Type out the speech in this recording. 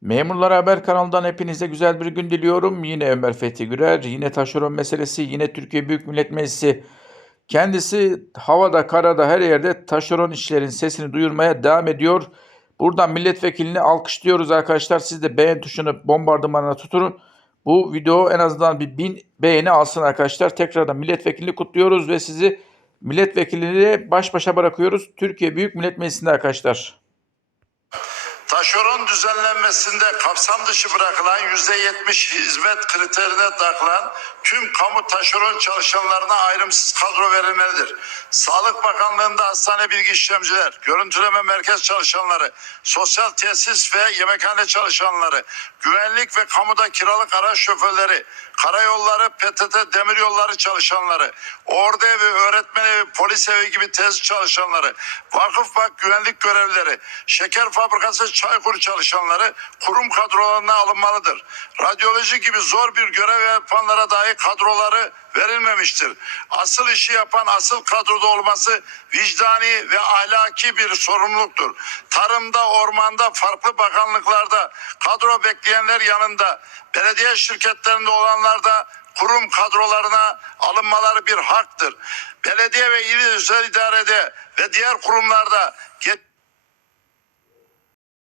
Memurlar Haber kanalından hepinize güzel bir gün diliyorum. Yine Ömer Fethi Gürer, yine taşeron meselesi, yine Türkiye Büyük Millet Meclisi. Kendisi havada, karada, her yerde taşeron işlerin sesini duyurmaya devam ediyor. Buradan milletvekilini alkışlıyoruz arkadaşlar. Siz de beğen tuşunu bombardımanına tutun. Bu video en azından bir bin beğeni alsın arkadaşlar. Tekrardan milletvekilini kutluyoruz ve sizi milletvekiliyle baş başa bırakıyoruz. Türkiye Büyük Millet Meclisi'nde arkadaşlar. Taşeron düzenlenmesinde kapsam dışı bırakılan %70 hizmet kriterine takılan tüm kamu taşeron çalışanlarına ayrımsız kadro verilmelidir. Sağlık Bakanlığı'nda hastane bilgi işlemciler, görüntüleme merkez çalışanları, sosyal tesis ve yemekhane çalışanları, güvenlik ve kamuda kiralık araç şoförleri, karayolları, PTT demiryolları çalışanları, ordu evi, öğretmen evi, polis evi gibi tesis çalışanları, vakıf bak güvenlik görevlileri, şeker fabrikası Çaykur çalışanları kurum kadrolarına alınmalıdır. Radyoloji gibi zor bir görev yapanlara dahi kadroları verilmemiştir. Asıl işi yapan asıl kadroda olması vicdani ve ahlaki bir sorumluluktur. Tarımda, ormanda, farklı bakanlıklarda kadro bekleyenler yanında, belediye şirketlerinde olanlar da kurum kadrolarına alınmaları bir haktır. Belediye ve il özel idarede ve diğer kurumlarda